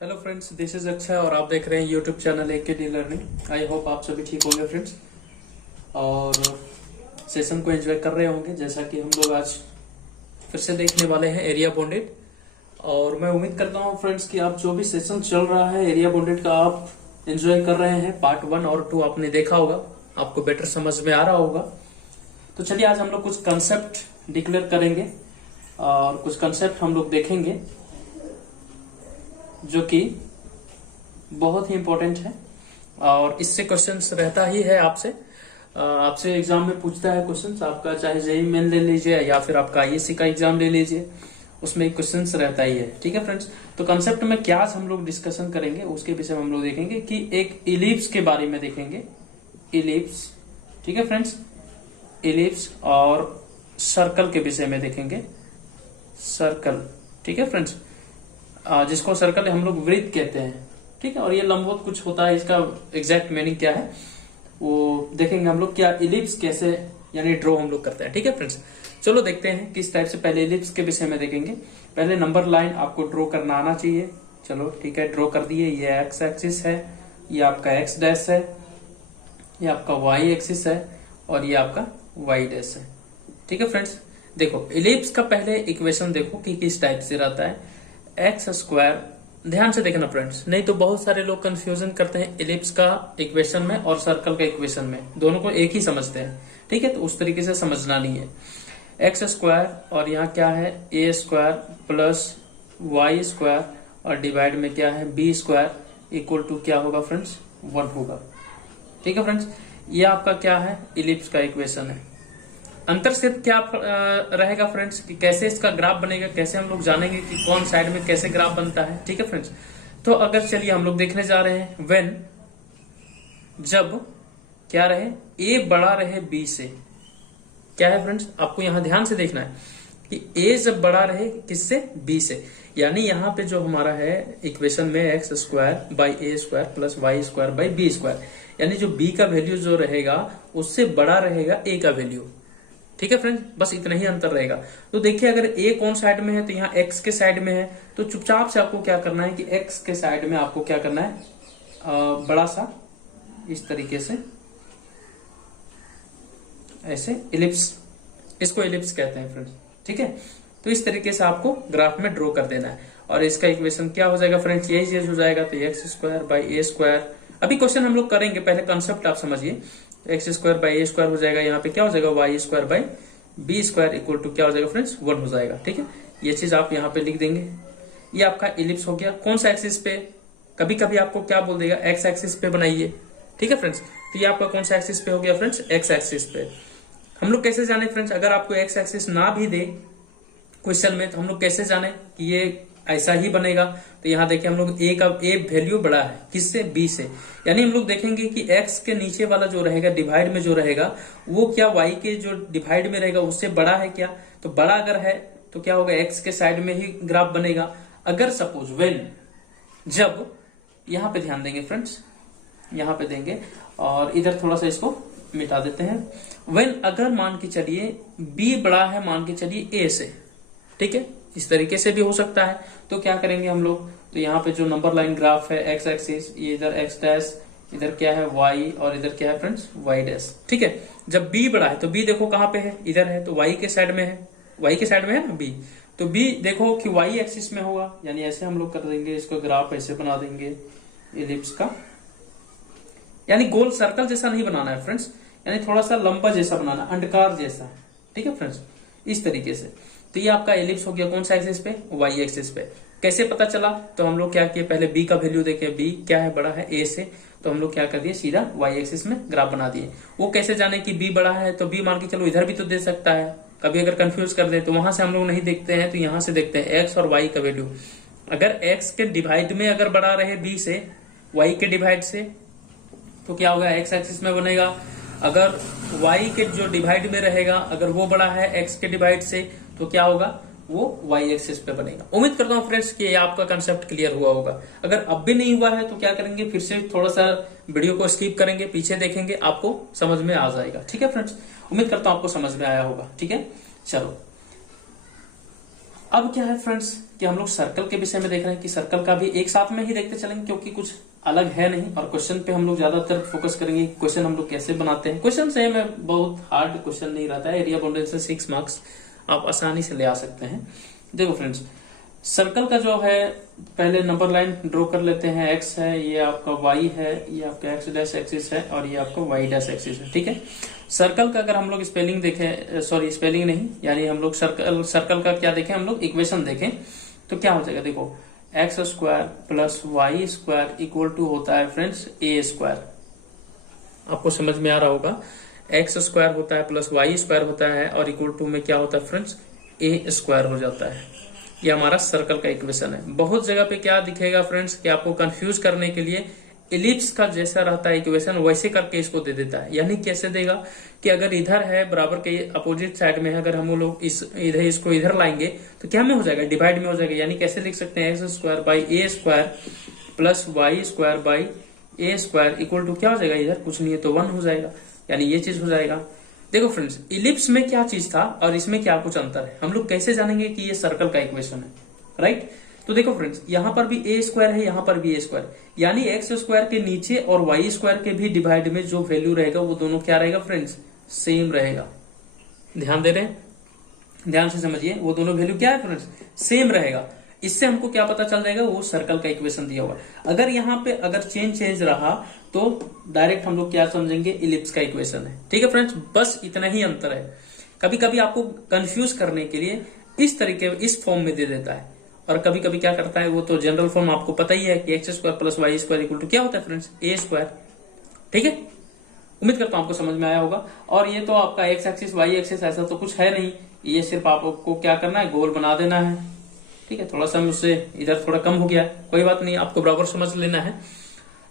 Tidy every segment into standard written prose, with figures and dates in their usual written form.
Hello friends, this is Akshay और आप देख रहे हैं YouTube channel AKD learning. I hope आप सभी ठीक होंगे फ्रेंड्स और सेशन को एंजॉय कर रहे होंगे। जैसा कि हम लोग आज फिर से देखने वाले हैं एरिया बॉन्डेड, और मैं उम्मीद करता हूं फ्रेंड्स कि आप जो भी सेशन चल रहा है एरिया बॉन्डेड का आप एंजॉय कर रहे हैं। पार्ट 1 और 2 आपने देखा होगा, आपको बेटर समझ में आ रहा होगा। तो चलिए आज हम लोग कुछ कंसेप्ट डिक्लेयर करेंगे और कुछ कंसेप्ट हम लोग देखेंगे जो कि बहुत ही इंपॉर्टेंट है और इससे क्वेश्चंस रहता ही है। आपसे एग्जाम में पूछता है क्वेश्चंस आपका, चाहे जेईई मेन ले लीजिए या फिर आपका आईएससी का एग्जाम ले लीजिए, उसमें एक क्वेश्चंस रहता ही है। ठीक है फ्रेंड्स, तो कंसेप्ट में क्या हम लोग डिस्कशन करेंगे उसके विषय में हम लोग देखेंगे कि एक इलिप्स के बारे में देखेंगे। इलिप्स, ठीक है फ्रेंड्स, इलिप्स और सर्कल के विषय में देखेंगे। सर्कल, ठीक है फ्रेंड्स, जिसको सर्कल हम लोग वृत्त कहते हैं। ठीक है, और ये लंबवत कुछ होता है, इसका एग्जैक्ट मीनिंग क्या है वो देखेंगे हम लोग। क्या इलिप्स कैसे यानी ड्रॉ हम लोग करते हैं। ठीक है फ्रेंड्स, चलो देखते हैं किस टाइप से। पहले इलिप्स के विषय में देखेंगे। पहले नंबर लाइन आपको ड्रॉ करना आना चाहिए। चलो ठीक है, ड्रॉ कर दिए। ये एक्स एक्सिस है, ये आपका एक्स डैश है, ये आपका वाई एक्सिस है और ये आपका वाई डैश है। ठीक है फ्रेंड्स, देखो इलिप्स का पहले इक्वेशन देखो कि किस टाइप से रहता है। एक्स स्क्वायर, ध्यान से देखना फ्रेंड्स, नहीं तो बहुत सारे लोग कंफ्यूजन करते हैं इलिप्स का इक्वेशन में और सर्कल का इक्वेशन में, दोनों को एक ही समझते हैं। ठीक है, तो उस तरीके से समझना नहीं है। एक्स स्क्वायर और यहाँ क्या है a square plus y square और डिवाइड में क्या है बी स्क्वायर इक्वल टू क्या होगा फ्रेंड्स 1 होगा। ठीक है फ्रेंड्स, ये आपका क्या है इलिप्स का इक्वेशन है। अंतर सिर्फ क्या रहेगा फ्रेंड्स कि कैसे इसका ग्राफ बनेगा, कैसे हम लोग जानेंगे कि कौन साइड में कैसे ग्राफ बनता है। ठीक है फ्रेंड्स, तो अगर चलिए हम लोग देखने जा रहे हैं व्हेन, जब क्या रहे ए बड़ा रहे बी से। क्या है फ्रेंड्स, आपको यहां ध्यान से देखना है कि ए जब बड़ा रहे किससे, बी से। यानी यहाँ पे जो हमारा है इक्वेशन में x square by a square plus y square by b square, यानी जो बी का वैल्यू जो रहेगा उससे बड़ा रहेगा ए का वैल्यू। ठीक है फ्रेंड्स, बस इतना ही अंतर रहेगा। तो देखिए अगर ए कौन साइड में है तो यहाँ एक्स के साइड में है, तो चुपचाप से आपको क्या करना है कि एक्स के साइड में आपको क्या करना है, बड़ा सा इस तरीके से ऐसे इलिप्स, इसको इलिप्स कहते हैं फ्रेंड्स। ठीक है, तो इस तरीके से आपको ग्राफ में ड्रॉ कर देना है और इसका इक्वेशन क्या हो जाएगा फ्रेंड्स, यही चीज हो जाएगा। तो x square by a square, अभी क्वेश्चन हम लोग करेंगे, पहले कंसेप्ट आप समझिए। X square by a square हो जाएगा, यहाँ पे क्या हो जाएगा y square by b square equal to क्या हो जाएगा फ्रेंड्स 1 हो जाएगा। ठीक है, ये चीज आप यहाँ पे लिख देंगे। ये आपका इलिप्स हो गया। कौन सा एक्सिस पे, कभी कभी आपको क्या बोल देगा एक्स एक्सिस पे बनाइए। ठीक है फ्रेंड्स, तो ये आपका कौन सा एक्सिस पे हो गया फ्रेंड्स, एक्स एक्सिस पे। हम लोग कैसे जाने फ्रेंड्स, अगर आपको एक्स एक्सिस ना भी दे क्वेश्चन में तो हम लोग कैसे जाने कि ये ऐसा ही बनेगा। तो यहाँ देखिए हम लोग ए का ए वैल्यू बड़ा है किससे, बी से, यानी हम लोग देखेंगे कि एक्स के नीचे वाला जो रहेगा डिवाइड में जो रहेगा वो क्या वाई के जो डिवाइड में रहेगा उससे बड़ा है क्या। तो बड़ा अगर है तो क्या होगा एक्स के साइड में ही ग्राफ बनेगा। अगर सपोज व्हेन, जब, यहाँ पे ध्यान देंगे फ्रेंड्स, यहाँ पे देंगे और इधर थोड़ा सा इसको मिटा देते हैं। व्हेन अगर मान के चलिए बी बड़ा है मान के चलिए ए से, ठीक है, इस तरीके से भी हो सकता है। तो क्या करेंगे हम लोग, तो यहाँ पे जो नंबर लाइन ग्राफ है एक्स एक्सिस, ये इधर एक्स डैश, इधर क्या है वाई और इधर क्या है फ्रेंड्स वाई डैश। ठीक है, जब बी बड़ा है तो बी देखो कहाँ पे है, इधर है, तो वाई के साइड में है, वाई के साइड में है ना बी, तो बी देखो कि वाई एक्सिस में होगा। यानी ऐसे हम लोग कर देंगे, इसको ग्राफ ऐसे बना देंगे इलिप्स का, यानी गोल सर्कल जैसा नहीं बनाना है फ्रेंड्स, यानी थोड़ा सा लंबा जैसा बनाना, अंडकार जैसा। ठीक है फ्रेंड्स, इस तरीके से। तो ये आपका एलिप्स हो गया कौन सा एक्सिस पे, वाई एक्सिस पे। कैसे पता चला, तो हम लोग क्या किए, पहले बी का वैल्यू देखे, बी क्या है बड़ा है ए से, तो हम लोग क्या कर दिए सीधा वाई एक्सिस में ग्राफ बना दिए। वो कैसे जाने कि बी बड़ा है, तो बी मान के चलो इधर भी तो दे सकता है, कभी अगर कंफ्यूज कर दे तो वहां से हम लोग नहीं देखते हैं, तो यहाँ से देखते हैं एक्स और वाई का वैल्यू। अगर एक्स के डिवाइड में अगर बड़ा रहे बी से, वाई के डिवाइड से, तो क्या होगा एक्स एक्सिस में बनेगा। अगर y के जो डिवाइड में रहेगा अगर वो बड़ा है x के डिवाइड से, तो क्या होगा वो y एक्सिस पे बनेगा। उम्मीद करता हूँ फ्रेंड्स कि आपका कंसेप्ट क्लियर हुआ होगा। अगर अब भी नहीं हुआ है तो क्या करेंगे, फिर से थोड़ा सा वीडियो को स्किप करेंगे, पीछे देखेंगे, आपको समझ में आ जाएगा। ठीक है फ्रेंड्स, उम्मीद करता हूँ आपको समझ में आया होगा। ठीक है, चलो अब क्या है फ्रेंड्स कि हम लोग सर्कल के विषय में देख रहे हैं कि सर्कल का भी एक साथ में ही देखते चलेंगे, क्योंकि कुछ अलग है नहीं, और क्वेश्चन पे हम लोग ज्यादातर फोकस करेंगे। क्वेश्चन हम लोग कैसे बनाते हैं, क्वेश्चन सेम है, बहुत हार्ड क्वेश्चन नहीं रहता है। एरिया बाउंड्री से 6 मार्क्स आप आसानी से ले आ सकते हैं। देखो फ्रेंड्स, सर्कल का जो है पहले नंबर लाइन ड्रॉ कर लेते हैं। एक्स है, ये आपका वाई है, ये आपका एक्स डैश एक्सिस है, और ये आपका वाई डैश एक्सिस है। ठीक है, सर्कल का अगर हम लोग स्पेलिंग देखें, सॉरी स्पेलिंग नहीं, यानी हम लोग सर्कल का क्या देखें, हम लोग इक्वेशन देखें तो क्या हो जाएगा। देखो, x square plus y square equal to होता है फ्रेंड्स ए स्क्वायर। आपको समझ में आ रहा होगा, एक्स स्क्वायर होता है प्लस वाई स्क्वायर होता है, और इक्वल टू में क्या होता है फ्रेंड्स, ए स्क्वायर हो जाता है। ये हमारा सर्कल का इक्वेशन है। बहुत जगह पे क्या दिखेगा फ्रेंड्स कि आपको कंफ्यूज करने के लिए इलिप्स का जैसा रहता है इक्वेशन, वैसे करके इसको दे देता है। यानी कैसे देगा कि अगर इधर है बराबर के अपोजिट साइड में है, अगर हम लोग इसको इधर लाएंगे तो क्या में हो जाएगा, डिवाइड में हो जाएगा। यानी कैसे लिख सकते हैं, x square by a square plus y square by a square equal to क्या हो जाएगा, इधर कुछ नहीं है तो 1 हो जाएगा। यानी ये चीज हो जाएगा। देखो फ्रेंड्स, इलिप्स में क्या चीज था और इसमें क्या कुछ अंतर है, हम लोग कैसे जानेंगे कि ये सर्कल का इक्वेशन है, राइट। तो देखो फ्रेंड्स, यहां पर भी ए स्क्वायर है, यहां पर भी ए स्क्वायर, यानी एक्स स्क्वायर के नीचे और वाई स्क्वायर के भी डिवाइड में जो वैल्यू रहेगा वो दोनों क्या रहेगा फ्रेंड्स, सेम रहेगा। ध्यान दे रहे हैं, ध्यान से समझिए, वो दोनों वैल्यू क्या है फ्रेंड्स, सेम रहेगा। इससे हमको क्या पता चल जाएगा, वो सर्कल का इक्वेशन दिया हुआ। अगर यहाँ पे अगर चेंज रहा तो डायरेक्ट हम लोग क्या समझेंगे, इलिप्स का इक्वेशन है। ठीक है फ्रेंड्स, बस इतना ही अंतर है। कभी कभी आपको कंफ्यूज करने के लिए इस तरीके इस फॉर्म में दे देता है, और कभी कभी क्या करता है, वो तो जनरल फॉर्म आपको पता ही है कि x square plus y square equal to क्या होता है फ्रेंड्स, ए स्क्वायर। ठीक है, उम्मीद करता हूं आपको समझ में आया होगा। और ये तो आपका एक्स एक्सिस वाई एक्सिस ऐसा तो कुछ है नहीं, ये सिर्फ आपको क्या करना है, गोल बना देना है। ठीक है, थोड़ा सा मुझसे इधर थोड़ा कम हो गया, कोई बात नहीं, आपको बराबर समझ लेना है।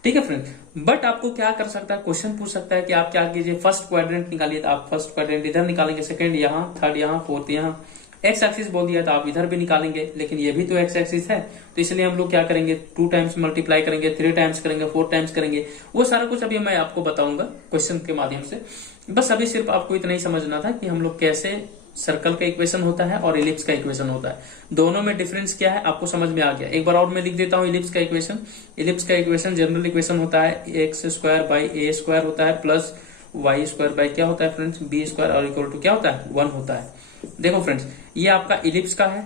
ठीक है फ्रेंड, बट आपको क्या कर सकता है, क्वेश्चन पूछ सकता है कि आप क्या कीजिए, फर्स्ट क्वाड्रेंट निकालिए, तो आप फर्स्ट क्वाड्रेंट इधर निकालेंगे, सेकंड यहाँ, थर्ड यहाँ, फोर्थ यहाँ। एक्स एक्सिस बोल दिया तो आप इधर भी निकालेंगे, लेकिन ये भी तो एक्स एक्सिस है, तो इसलिए हम लोग क्या करेंगे, 2 टाइम्स मल्टीप्लाई करेंगे, 3 टाइम्स करेंगे, 4 टाइम्स करेंगे। वो सारा कुछ अभी मैं आपको बताऊंगा क्वेश्चन के माध्यम से। बस अभी सिर्फ आपको इतना ही समझना था कि हम लोग कैसे सर्कल का इक्वेशन होता है और इलिप्स का इक्वेशन होता है, दोनों में डिफरेंस क्या है आपको समझ में आ गया। एक बार और मैं लिख देता हूं इलिप्स का इक्वेशन। इलिप्स का इक्वेशन जनरल इक्वेशन होता है, x square by a square होता है प्लस वाई स्क्वायर बाई क्या होता है फ्रेंड्स, बी स्क्वायर, और इक्वल टू क्या होता है, 1 होता है। देखो फ्रेंड्स, ये आपका इलिप्स का है,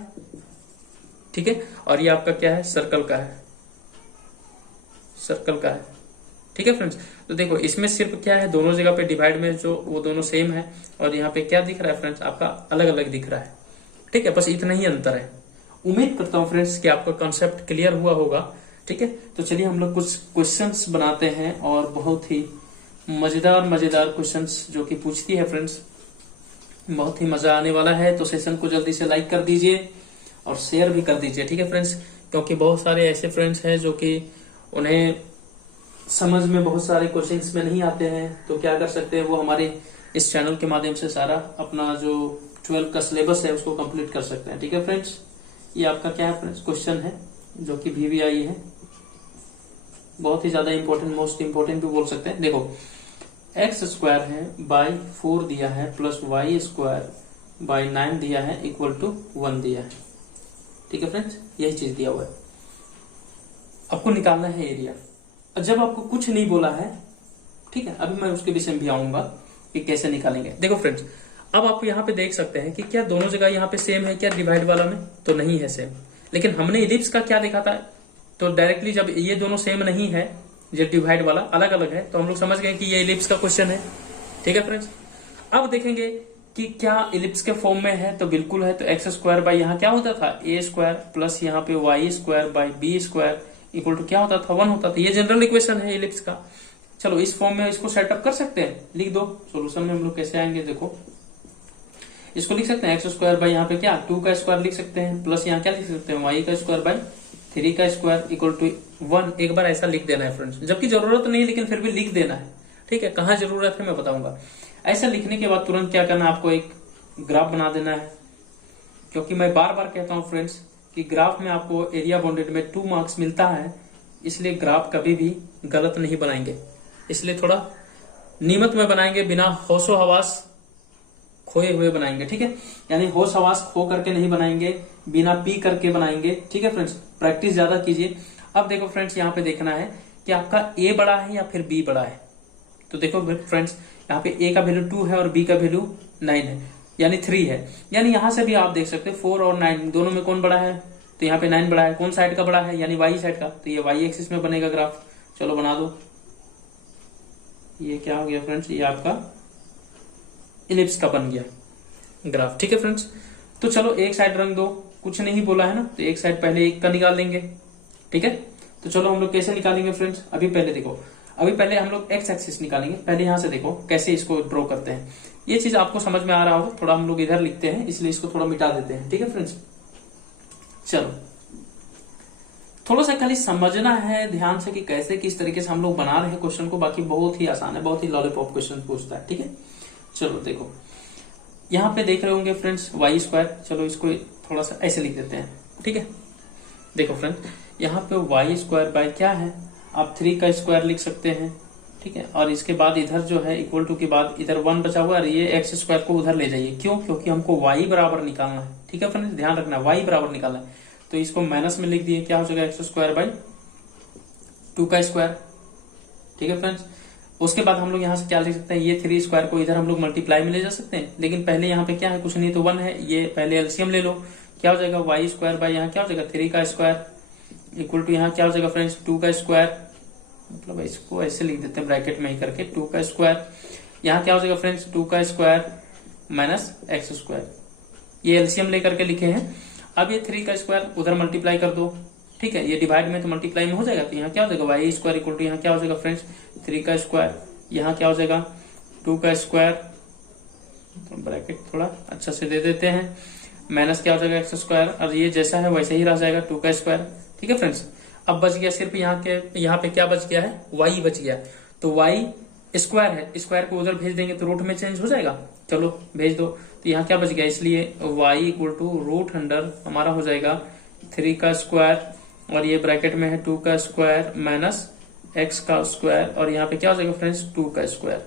ठीक है, और ये आपका क्या है, सर्कल का है, सर्कल का है। ठीक है फ्रेंड्स, तो देखो इसमें सिर्फ क्या है, दोनों जगह पे डिवाइड में जो वो दोनों सेम है, और यहाँ पे क्या दिख रहा है फ्रेंड्स, आपका अलग अलग दिख रहा है। ठीक है, बस इतना ही अंतर है। उम्मीद करता हूँ फ्रेंड्स कि आपका कॉन्सेप्ट क्लियर हुआ होगा। ठीक है, तो चलिए हम लोग कुछ क्वेश्चंस बनाते हैं, और बहुत ही मजेदार मजेदार क्वेश्चंस जो कि पूछती है फ्रेंड्स, बहुत ही मजा आने वाला है। तो सेशन को जल्दी से लाइक कर दीजिए और शेयर भी कर दीजिए। ठीक है फ्रेंड्स, क्योंकि बहुत सारे ऐसे फ्रेंड्स हैं जो कि उन्हें समझ में बहुत सारे क्वेश्चंस में नहीं आते हैं, तो क्या कर सकते हैं, वो हमारे इस चैनल के माध्यम से सारा अपना जो 12 का सिलेबस है उसको कंप्लीट कर सकते हैं। ठीक है फ्रेंड्स, ये आपका क्या है फ्रेंड्स, क्वेश्चन है जो कि VVI है, बहुत ही ज्यादा इंपॉर्टेंट, मोस्ट इंपॉर्टेंट भी बोल सकते हैं। देखो, एक्स स्क्वायर है बाई 4 दिया है प्लस वाई स्क्वायर बाई 9 दिया है इक्वल टू 1 दिया है। ठीक है फ्रेंड्स, यही चीज दिया हुआ है, आपको निकालना है एरिया। जब आपको कुछ नहीं बोला है, ठीक है, अभी मैं उसके विषय में भी आऊंगा कि कैसे निकालेंगे। देखो फ्रेंड्स, अब आप यहाँ पे देख सकते हैं कि क्या दोनों जगह यहाँ पे सेम है क्या, डिवाइड वाला में तो नहीं है सेम, लेकिन हमने इलिप्स का क्या देखा था, तो डायरेक्टली जब ये दोनों सेम नहीं है, जो डिवाइड वाला अलग अलग है, तो हम लोग समझ गए कि ये इलिप्स का क्वेश्चन है। ठीक है फ्रेंड्स, अब देखेंगे कि क्या इलिप्स के फॉर्म में है, तो बिल्कुल है। तो एक्स स्क्वायर बाई यहाँ क्या होता था, ए स्क्वायर प्लस यहाँ पे y square by b square equal to क्या होता था, 1 होता था। ये जनरल इक्वेशन है इलिप्स का। चलो इस फॉर्म में इसको सेटअप कर सकते हैं, लिख दो। सोल्यूशन में हम लोग कैसे आएंगे, देखो इसको लिख सकते हैं एक्स स्क्वायर बाई यहाँ पे क्या 2 का स्क्वायर लिख सकते हैं, प्लस यहाँ क्या लिख सकते हैं, वाई का स्क्वायर बाई 3 का स्क्वायर इक्वल टू 1। एक बार ऐसा लिख देना है फ्रेंड्स, जबकि जरूरत नहीं, लेकिन फिर भी लिख देना है। ठीक है, कहाँ जरूरत है मैं बताऊंगा। ऐसा लिखने के बाद तुरंत क्या करना है, आपको एक ग्राफ बना देना है, क्योंकि मैं बार बार कहता हूँ फ्रेंड्स कि ग्राफ में आपको एरिया बाउंडेड में 2 मार्क्स मिलता है, इसलिए ग्राफ कभी भी गलत नहीं बनाएंगे, इसलिए थोड़ा नियमित में बनाएंगे, बिना होशो हवास खोए हुए बनाएंगे। ठीक है, यानी होश हवास खो करके नहीं बनाएंगे, बिना पी करके बनाएंगे, ठीक है फ्रेंड्स, प्रैक्टिस ज्यादा कीजिए। अब देखो फ्रेंड्स, यहाँ पे देखना है कि आपका ए बड़ा है या फिर बी बड़ा है। तो देखो फ्रेंड्स, यहाँ पे ए का वैल्यू 2 है और बी का वैल्यू 9 है, यानी 3 है। यानी यहां से भी आप देख सकते हैं 4 और 9 दोनों में कौन बड़ा है, तो यहाँ पे 9 बड़ा है। कौन साइड का बड़ा है, यानी वाई साइड का, तो ये वाई एक्सिस में बनेगा ग्राफ। चलो बना दो। ये क्या हो गया फ्रेंड्स, ये आपका इलिप्स का बन गया ग्राफ, ठीक है फ्रेंड्स। तो चलो एक साइड रंग दो, कुछ नहीं बोला है ना, तो एक साइड पहले एक का निकाल देंगे, ठीक है। तो चलो हम लोग कैसे निकालेंगे फ्रेंड्स, अभी पहले हम लोग एक्स एक्सिस निकालेंगे। पहले यहां से देखो कैसे इसको ड्रॉ करते हैं, ये चीज आपको समझ में आ रहा होगा। थोड़ा हम लोग इधर लिखते हैं, इसलिए इसको थोड़ा मिटा देते हैं, ठीक है फ्रेंड्स। चलो थोड़ा सा खाली समझना है ध्यान से कि कैसे किस तरीके से हम लोग बना रहे हैं क्वेश्चन को। बाकी बहुत ही आसान है, बहुत ही लॉलीपॉप क्वेश्चन पूछता है, ठीक है। चलो देखो यहाँ पे देख रहे होंगे फ्रेंड्स वाई स्क्वायर, चलो इसको थोड़ा सा ऐसे लिख देते हैं, ठीक है। देखो फ्रेंड्स, यहाँ पे वाई स्क्वायर बाय क्या है, आप 3 का स्क्वायर लिख सकते हैं, ठीक है। और इसके बाद इधर जो है इक्वल टू के बाद इधर 1 बचा हुआ है, ये एक्स स्क्वायर को उधर ले जाइए। क्यों, क्योंकि हमको वाई बराबर निकालना है, ठीक है फ्रेंड्स, ध्यान रखना वाई बराबर निकालना है। तो इसको माइनस में लिख दिए, क्या हो जाएगा एक्स स्क्वायर बाई 2 का स्क्वायर, ठीक है फ्रेंड्स। उसके बाद हम लोग यहाँ से क्या लिख सकते हैं, ये 3 स्क्वायर को इधर हम लोग मल्टीप्लाई में ले जा सकते हैं, लेकिन पहले यहाँ पे क्या है, कुछ नहीं तो 1 है, ये पहले एलसीएम ले लो। क्या हो जाएगा वाई स्क्वायर बाई यहाँ क्या हो जाएगा 3 का स्क्वायर इक्वल टू यहाँ क्या हो जाएगा फ्रेंड्स 2 का स्क्वायर, मतलब इसको ऐसे लिख देते हैं ब्रैकेट में ही करके 2 का स्क्वायर। यहाँ क्या हो जाएगा फ्रेंड्स 2 का स्क्वायर माइनस एक्स स्क्वायर, ये एलसीएम लेकर के लिखे हैं। अब ये 3 का स्क्वायर उधर मल्टीप्लाई कर दो, ठीक है, ये डिवाइड में तो मल्टीप्लाई में हो जाएगा, तो यहाँ क्या हो जाएगा वाई स्क्वायर इक्वल टू यहाँ क्या हो जाएगा फ्रेंड्स 3 का स्क्वायर, यहाँ क्या हो जाएगा 2 का स्क्वायर, तो ब्रैकेट थोड़ा अच्छा से दे देते हैं, माइनस क्या हो जाएगा एक्स स्क्वायर, और ये जैसा है वैसे ही रह जाएगा 2 का स्क्वायर, ठीक है फ्रेंड्स। अब बच गया सिर्फ यहाँ पे क्या बच गया है, वाई बच गया, तो वाई स्क्वायर है, स्क्वायर को उधर भेज देंगे तो रूट में चेंज हो जाएगा, चलो भेज दो। तो यहाँ क्या बच गया, इसलिए y equal to root under हमारा हो जाएगा 3 का स्क्वायर, और ये ब्रैकेट में है 2 का स्क्वायर माइनस एक्स का स्क्वायर, और यहाँ पे क्या हो जाएगा फ्रेंड्स 2 का स्क्वायर,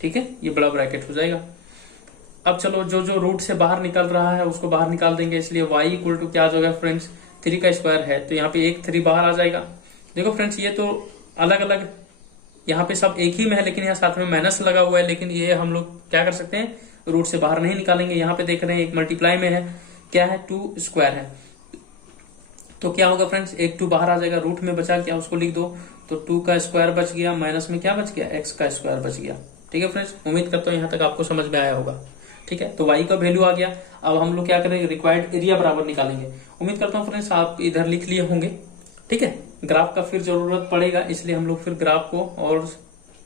ठीक है, ये बड़ा ब्रैकेट हो जाएगा। अब चलो जो जो रूट से बाहर निकल रहा है उसको बाहर निकाल देंगे, इसलिए वाई इक्वल टू क्या हो जाएगा फ्रेंड्स 3 का स्क्वायर है, तो यहाँ पे एक 3 बाहर आ जाएगा। देखो फ्रेंड्स, ये तो अलग अलग यहाँ पे सब एक ही में है, लेकिन यहाँ साथ में माइनस लगा हुआ है, लेकिन ये हम लोग क्या कर सकते हैं, रूट से बाहर नहीं निकालेंगे। यहाँ पे देख रहे हैं एक मल्टीप्लाई में है, क्या है 2 स्क्वायर है, तो क्या होगा फ्रेंड्स एक 2 बाहर आ जाएगा, रूट में बचा क्या उसको लिख दो, तो 2 का स्क्वायर बच गया, माइनस में क्या बच गया एक्स का स्क्वायर बच गया, ठीक है फ्रेंड्स। उम्मीद करता हूँ यहाँ तक आपको समझ में आया होगा, ठीक है। तो वाई का वैल्यू आ गया, अब हम लोग क्या करेंगे, रिक्वायर्ड एरिया बराबर निकालेंगे। उम्मीद करता हूँ फ्रेंड्स आप इधर लिख लिए होंगे, ठीक है। ग्राफ का फिर जरूरत पड़ेगा, इसलिए हम लोग फिर ग्राफ को और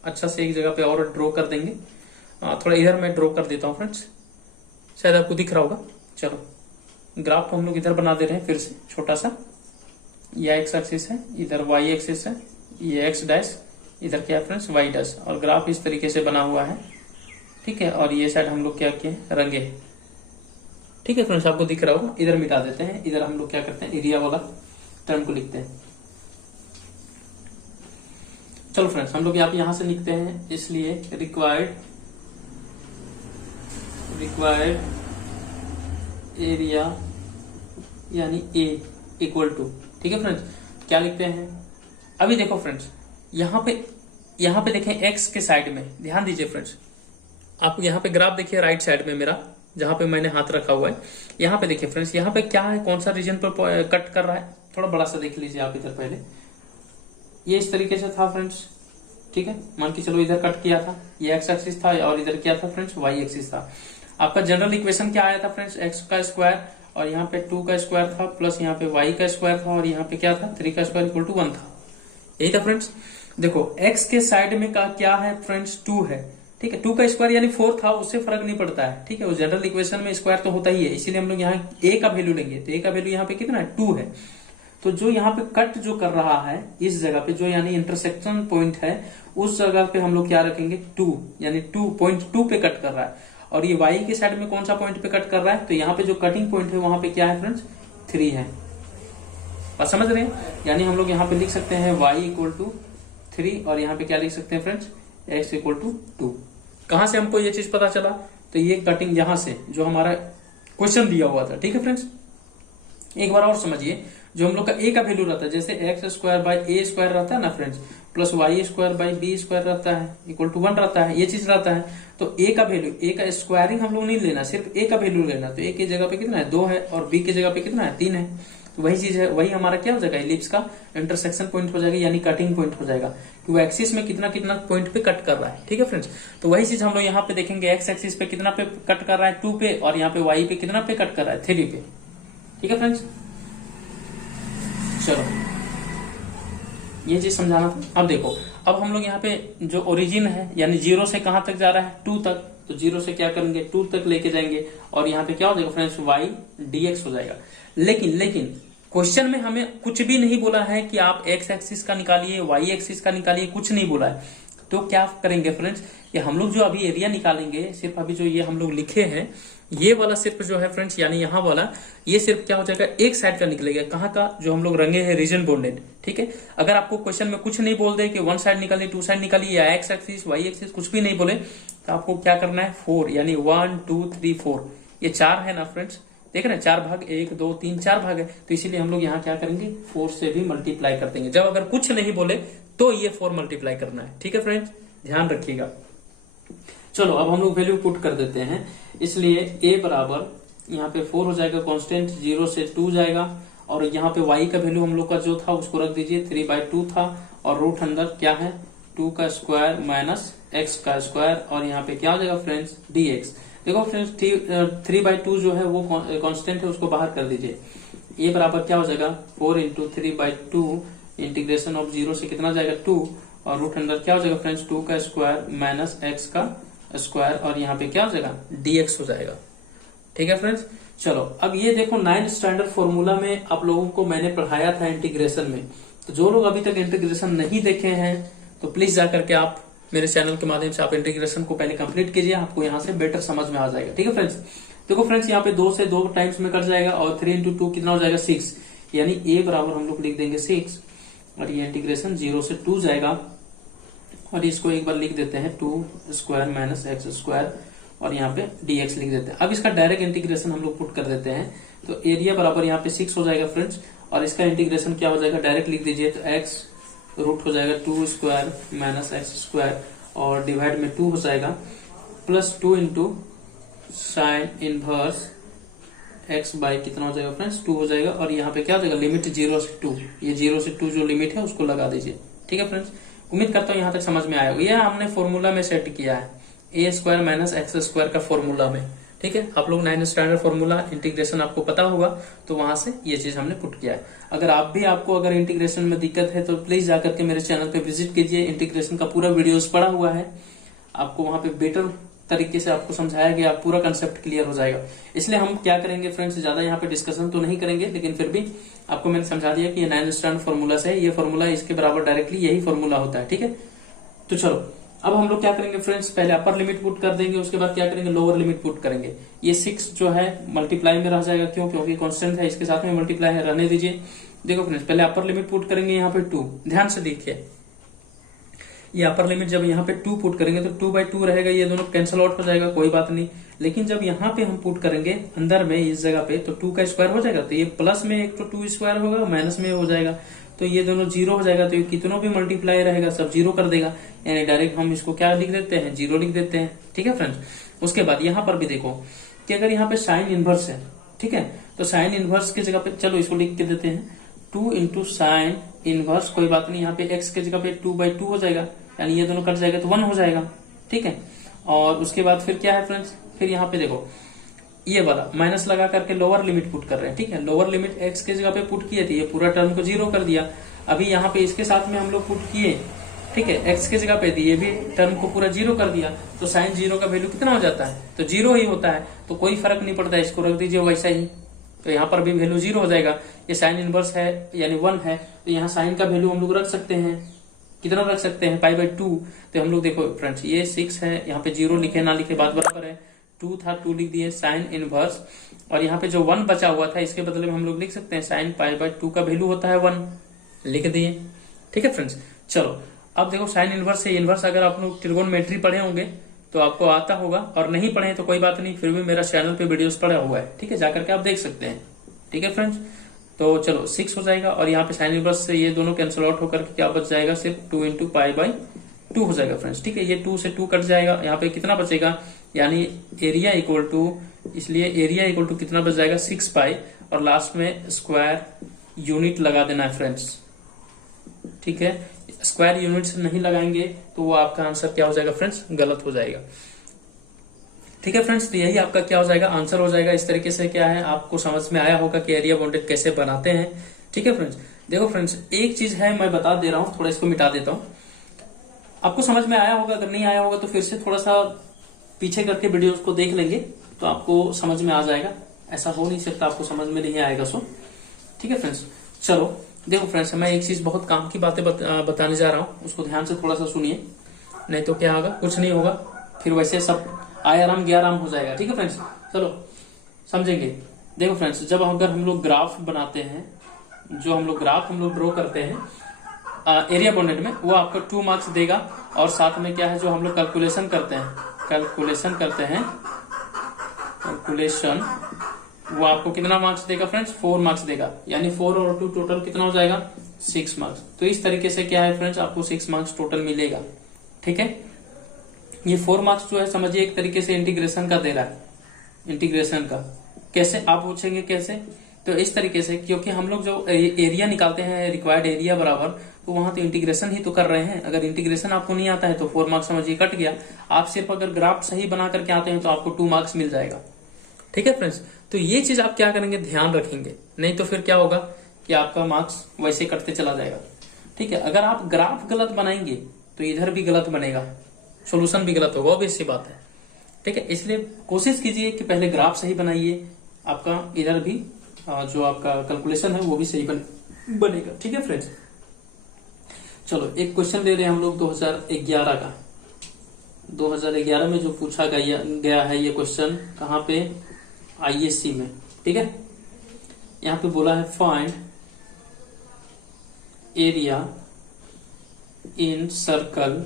अच्छा से एक जगह पे और ड्रॉ कर देंगे। थोड़ा इधर मैं ड्रॉ कर देता हूँ फ्रेंड्स, शायद आपको दिख रहा होगा। चलो ग्राफ को हम लोग इधर बना दे रहे हैं फिर से छोटा सा, यह एक्स एक्सिस है, इधर वाई एक्सिस है, ये एक्स डैश, इधर क्या है फ्रेंड्स वाई डैश, और ग्राफ इस तरीके से बना हुआ है, ठीक है। और ये साइड हम लोग क्या किए रंगे, ठीक है फ्रेंड्स, आपको दिख रहा होगा। इधर मिटा देते हैं, इधर हम लोग क्या करते हैं एरिया वाला टर्म को लिखते हैं। चलो फ्रेंड्स हम लोग यहां से लिखते हैं, इसलिए रिक्वायर्ड एरिया यानी ए इक्वल टू, ठीक है फ्रेंड्स, क्या लिखते हैं। अभी देखो फ्रेंड्स यहाँ पे देखें एक्स के साइड में ध्यान दीजिए फ्रेंड्स, आप यहाँ पे ग्राफ देखिए राइट साइड में मेरा, जहां पे मैंने हाथ रखा हुआ है, यहाँ पे देखिए फ्रेंड्स, यहाँ पे क्या है, कौन सा रीजन पर कट कर रहा है, थोड़ा बड़ा सा देख लीजिए आप। इधर पहले ये इस तरीके से था फ्रेंड्स, ठीक है, मान के चलो इधर कट किया था, ये एक्स एक्सिस था, और इधर क्या था फ्रेंड्स वाई एक्सिस था। आपका जनरल इक्वेशन क्या आया था फ्रेंड्स, एक्स का स्क्वायर और यहाँ पे 2 का स्क्वायर था, प्लस यहाँ पे वाई का स्क्वायर था, और यहाँ पे क्या था 3 का स्क्वायर इक्वल टू 1 था, यही था फ्रेंड्स। देखो एक्स के साइड में का क्या है फ्रेंड्स 2 है, ठीक है, 2 का स्क्वायर यानी 4 था, उससे फर्क नहीं पड़ता है, ठीक है, वो जनरल इक्वेशन में स्क्वायर तो होता ही है, इसीलिए हम लोग यहाँ ए का वैल्यू लेंगे, तो ए का वैल्यू यहाँ पे कितना है 2 है। तो जो यहाँ पे कट जो कर रहा है इस जगह पे, जो यानी इंटरसेक्शन पॉइंट है, उस जगह पे हम लोग क्या रखेंगे 2, यानी 2.2 पे कट कर रहा है। और ये वाई के साइड में कौन सा पॉइंट पे कट कर रहा है, तो यहाँ पे जो कटिंग पॉइंट है वहां पे क्या है फ्रेंड्स 3 है, और समझ रहे हैं, यानी हम लोग यहाँ पे लिख सकते हैं y इक्वल टू 3, और यहाँ पे क्या लिख सकते हैं फ्रेंड्स x इक्वल टू 2। कहां से हमको ये चीज पता चला, तो ये कटिंग यहां से जो हमारा क्वेश्चन दिया हुआ था, ठीक है फ्रेंड्स। एक बार और समझिए, जो हम लोग का ए का वैल्यू रहता है, जैसे x square by a square रहता है ना friends, plus y square by b square रहता है इक्वल टू 1 रहता है, ये चीज रहता है। तो ए का वैल्यू, ए का स्क्वायरिंग हम लोग नहीं लेना, सिर्फ ए का वैल्यू लेना। तो ए की जगह पे कितना है 2 है और बी की जगह पे कितना है 3 है। तो वही चीज है, वही हमारा क्या हो जाएगा, इलिप्स का इंटरसेक्शन पॉइंट हो जाएगा, यानी कटिंग पॉइंट हो जाएगा कि वो एक्सिस में कितना कितना पॉइंट पे कट कर रहा है। ठीक है फ्रेंड्स, तो वही चीज हम लोग यहाँ पे देखेंगे, एक्स एक्सिस पे कितना पे कट कर रहा है 2 पे, और यहाँ पे वाई पे कितना पे कट कर रहा है 3 पे। ठीक है फ्रेंड्स, चलो ये चीज समझाना था। अब देखो, अब हम लोग यहाँ पे जो ओरिजिन है, यानी 0 से कहां तक जा रहा है 2 तक, तो 0 से क्या करेंगे 2 तक लेके जाएंगे, और यहाँ पे क्या हो जाएगा फ्रेंड्स, y dx हो जाएगा। लेकिन क्वेश्चन में हमें कुछ भी नहीं बोला है कि आप x एक्सिस का निकालिए, y एक्सिस का निकालिए, कुछ नहीं बोला है। तो क्या करेंगे फ्रेंड्स, ये हम लोग जो अभी एरिया निकालेंगे, सिर्फ अभी जो ये हम लोग लिखे हैं, ये वाला सिर्फ जो है फ्रेंड्स, यानी यहाँ वाला, ये सिर्फ क्या हो जाएगा, एक साइड का निकलेगा। कहाँ का, जो हम लोग रंगे हैं रीजन बोंडेड। ठीक है, अगर आपको क्वेश्चन में कुछ नहीं बोल दे कि 1 साइड निकालिए, 2 साइड निकालिए, या एक्स एक्सिस वाई एक्सिस कुछ भी नहीं बोले, तो आपको क्या करना है 4, यानी 1 2 3 4, ये 4 है ना फ्रेंड्स, देख रहे हैं 4 भाग, 1 2 3 4 भाग है। तो इसीलिए हम लोग यहाँ क्या करेंगे 4 से भी मल्टीप्लाई कर देंगे। जब अगर कुछ नहीं बोले तो ये 4 मल्टीप्लाई करना है। ठीक है फ्रेंड्स, ध्यान रखिएगा। चलो अब हम लोग वैल्यू पुट कर देते हैं, इसलिए a बराबर यहाँ पे 4 हो जाएगा, कांस्टेंट 0 से 2 जाएगा, और यहाँ पे y का वैल्यू हम लोग का जो था उसको रख दीजिए, 3/2 था, और रूट अंदर क्या है 2 का स्क्वायर माइनस x का स्क्वायर, और यहाँ पे क्या हो जाएगा फ्रेंड्स dx। देखो फ्रेंड्स 3/2 जो है वो कांस्टेंट है, उसको बाहर कर दीजिए। ये बराबर क्या हो जाएगा 4 इंटू 3/2 इंटीग्रेशन ऑफ 0 से कितना जाएगा 2, और रूट अंदर क्या हो जाएगा फ्रेंड्स 2 का स्क्वायर माइनस x का स्क्वायर, और यहाँ पे क्या हो जाएगा dx हो जाएगा। ठीक है फ्रेंड्स, चलो अब ये देखो 9 स्टैंडर्ड फॉर्मूला में आप लोगों को मैंने पढ़ाया था इंटीग्रेशन में। तो जो लोग अभी तक इंटीग्रेशन नहीं देखे हैं तो प्लीज जाकर के आप मेरे चैनल के माध्यम से आप इंटीग्रेशन को पहले कंप्लीट कीजिए, आपको यहाँ से बेटर समझ में आ जाएगा। ठीक है फ्रेंड्स, देखो फ्रेंड्स यहाँ पे 2 से 2 टाइम्स में कट जाएगा, और 3 इंटू 2 कितना हो जाएगा 6, यानी a बराबर हम लोग लिख देंगे 6, और ये इंटीग्रेशन 0 से 2 जाएगा, और इसको एक बार लिख देते हैं 2 स्क्वायर माइनस एक्स स्क्वायर, और यहाँ पे dx लिख देते हैं। अब इसका डायरेक्ट इंटीग्रेशन हम लोग पुट कर देते हैं, तो एरिया बराबर यहाँ पे 6 हो जाएगा फ्रेंड्स, और इसका इंटीग्रेशन क्या हो जाएगा डायरेक्ट लिख दीजिए, तो x रूट हो जाएगा 2 स्क्वायर माइनस एक्स स्क्वायर, और डिवाइड में 2 हो जाएगा, plus 2 into sine inverse x by कितना हो जाएगा फ्रेंड्स 2 हो जाएगा, और यहाँ पे क्या हो जाएगा लिमिट 0 से 2, ये 0 से 2 जो लिमिट है उसको लगा दीजिए। ठीक है फ्रेंड्स, उम्मीद करता हूँ यहाँ तक समझ में आया होगा। यह हमने फॉर्मूला में सेट किया है, a square minus x square का फॉर्मूला में। ठीक है, आप लोग 9 स्टैंडर्ड फॉर्मूला इंटीग्रेशन आपको पता होगा, तो वहां से ये चीज हमने पुट किया है। अगर आपको अगर इंटीग्रेशन में दिक्कत है तो प्लीज जाकर के मेरे चैनल पे विजिट कीजिए, इंटीग्रेशन का पूरा वीडियोस पड़ा हुआ है, आपको वहां पे बेटर तरीके से आपको समझाया गया, पूरा कंसेप्ट क्लियर हो जाएगा। इसलिए हम क्या करेंगे फ्रेंड्स, ज्यादा यहाँ पे डिस्कशन तो नहीं करेंगे, लेकिन फिर भी आपको मैंने समझा दिया कि ये 9 स्टैंडर्ड फॉर्मूला से ये फॉर्मूला इसके बराबर डायरेक्टली यही फॉर्मूला होता है। ठीक है, तो चलो अब हम लोग क्या करेंगे फ्रेंड्स, पहले अपर लिमिट पुट कर देंगे, उसके बाद क्या करेंगे लोअर लिमिट पुट करेंगे। ये 6 जो है मल्टीप्लाई में रह जाएगा, क्यों, क्योंकि कांस्टेंट है, इसके साथ में मल्टीप्लाई है, रहने दीजिए। देखो फ्रेंड्स पहले अपर लिमिट पुट करेंगे यहाँ पे 2, ध्यान से देखिए, ये अपर लिमिट जब यहाँ पे 2 पुट करेंगे तो 2/2 रहेगा, ये दोनों कैंसिल आउट हो जाएगा, कोई बात नहीं। लेकिन जब यहाँ पे हम पुट करेंगे अंदर में इस जगह पे, तो 2 का स्क्वायर हो जाएगा, तो ये प्लस में एक तो 2 स्क्वायर होगा, माइनस में हो जाएगा, तो ये दोनों 0 हो जाएगा, तो ये कितनों भी मल्टीप्लाई रहेगा सब 0 कर देगा, यानी डायरेक्ट हम इसको क्या लिख देते हैं 0 लिख देते हैं। ठीक है फ्रेंड्स, उसके बाद यहाँ पर भी देखो कि अगर यहाँ पे साइन इनवर्स है, ठीक है, तो साइन इनवर्स की जगह पे चलो इसको लिख के देते हैं 2 इंटू साइन इनवर्स, कोई बात नहीं, यहाँ पे x की जगह पे 2/2 हो जाएगा, यानी ये दोनों कट जाएगा तो 1 हो जाएगा। ठीक है, और उसके बाद फिर क्या है फ्रेंड्स, फिर यहाँ पे देखो ये वाला माइनस लगा करके लोअर लिमिट पुट कर रहे हैं। ठीक है, लोअर लिमिट x के जगह पे पुट किए थे, ये पूरा टर्म को 0 कर दिया। अभी यहाँ पे इसके साथ में हम लोग पुट किए, ठीक है, x के जगह पे थी, ये भी टर्म को पूरा 0 कर दिया, तो साइन 0 का वैल्यू कितना हो जाता है, तो 0 ही होता है, तो कोई फर्क नहीं पड़ता, इसको रख दीजिए वैसा ही, तो यहाँ पर भी वैल्यू 0 हो जाएगा। ये साइन इनवर्स है यानी 1 है, तो यहाँ साइन का वैल्यू हम लोग रख सकते हैं, कितना रख सकते हैं π/2। तो हम लोग देखो फ्रेंड्स ये 6 है, यहाँ पे 0 लिखे ना लिखे बात बराबर है, 2 था 2 लिख दिए साइन इनवर्स, और यहाँ पे जो 1 बचा हुआ था इसके बदले में हम लोग लिख सकते हैं साइन π/2 का वैल्यू होता है 1, लिख दिए। ठीक है फ्रेंड्स, चलो अब देखो साइन इनवर्स से इनवर्स अगर आप लोग ट्रिगोनोमेट्री पढ़े होंगे तो आपको आता होगा, और नहीं पढ़े तो कोई बात नहीं, फिर भी मेरा चैनल पे वीडियोस पड़ा हुआ है, ठीक है, जाकर के आप देख सकते हैं। ठीक है फ्रेंड्स, तो चलो 6 हो जाएगा, और यहाँ पे साइन इनवर्स से ये दोनों कैंसिल आउट होकर के क्या बच जाएगा, सिर्फ 2 इंटू पाई बाई 2 हो जाएगा फ्रेंड्स। ठीक है, ये 2 से 2 कट जाएगा, यहाँ पे कितना बचेगा, यानी एरिया इक्वल टू, इसलिए एरिया इक्वल टू कितना बच जाएगा 6 पाई, और लास्ट में स्क्वायर यूनिट लगा देना है फ्रेंड्स। ठीक है, स्क्वायर यूनिट नहीं लगाएंगे तो वो आपका आंसर क्या हो जाएगा फ्रेंड्स, गलत हो जाएगा। ठीक है फ्रेंड्स, तो यही आपका क्या हो जाएगा, आंसर हो जाएगा। इस तरीके से क्या है, आपको समझ में आया होगा कि एरिया बाउंडेड कैसे बनाते हैं। ठीक है फ्रेंड्स, देखो फ्रेंड्स एक चीज है मैं बता दे रहा हूं, थोड़ा इसको मिटा देता हूं, आपको समझ में आया होगा, अगर नहीं आया होगा तो फिर से थोड़ा सा पीछे करके वीडियोस को देख लेंगे तो आपको समझ में आ जाएगा। ऐसा हो नहीं सकता आपको समझ में नहीं आएगा सो। ठीक है फ्रेंड्स, चलो देखो फ्रेंड्स, मैं एक चीज बहुत काम की बातें बताने जा रहा हूँ, उसको ध्यान से थोड़ा सा सुनिए, नहीं तो क्या होगा, कुछ नहीं होगा, फिर वैसे सब आया राम गया राम हो जाएगा। ठीक है फ्रेंड्स, चलो समझेंगे। देखो फ्रेंड्स, जब अगर हम लोग ग्राफ बनाते हैं, जो हम लोग ग्राफ हम लोग ड्रॉ करते हैं एरिया बाउंडेड में, वो आपको 2 मार्क्स देगा, और साथ में क्या है, जो हम लोग कैलकुलेशन वो आपको कितना मार्क्स देगा फ्रेंड्स, 4 मार्क्स देगा, यानी 4 और 2 टोटल कितना हो जाएगा, 6 मार्क्स। तो इस तरीके से क्या है फ्रेंड्स, आपको 6 मार्क्स टोटल मिलेगा। ठीक है, ये 4 मार्क्स जो है समझिए एक तरीके से इंटीग्रेशन का दे रहा है। इंटीग्रेशन का कैसे, आप पूछेंगे कैसे, तो इस तरीके से, क्योंकि हम लोग जो एरिया निकालते हैं रिक्वायर्ड एरिया बराबर, तो वहां तो इंटीग्रेशन ही तो कर रहे हैं। अगर इंटीग्रेशन आपको नहीं आता है तो 4 मार्क्स समझिए कट गया। आप सिर्फ अगर ग्राफ सही बना करके आते हैं तो आपको 2 मार्क्स मिल जाएगा। ठीक है फ्रेंड्स, तो ये चीज आप क्या करेंगे, ध्यान रखेंगे, नहीं तो फिर क्या होगा कि आपका मार्क्स वैसे कटते चला जाएगा। ठीक है, अगर आप ग्राफ गलत बनाएंगे तो इधर भी गलत बनेगा, सोल्यूशन भी गलत होगा, ऑब्वियस सी बात है। ठीक है, इसलिए कोशिश कीजिए कि पहले ग्राफ सही बनाइए, आपका इधर भी जो आपका कैलकुलेशन है वो भी सही बनेगा। ठीक है फ्रेंड्स, चलो एक क्वेश्चन ले रहे हैं हम लोग 2011 का। 2011 में जो पूछा गया है ये क्वेश्चन, कहाँ पे, आईएससी में। ठीक है, यहाँ पे बोला है फाइंड एरिया इन सर्कल।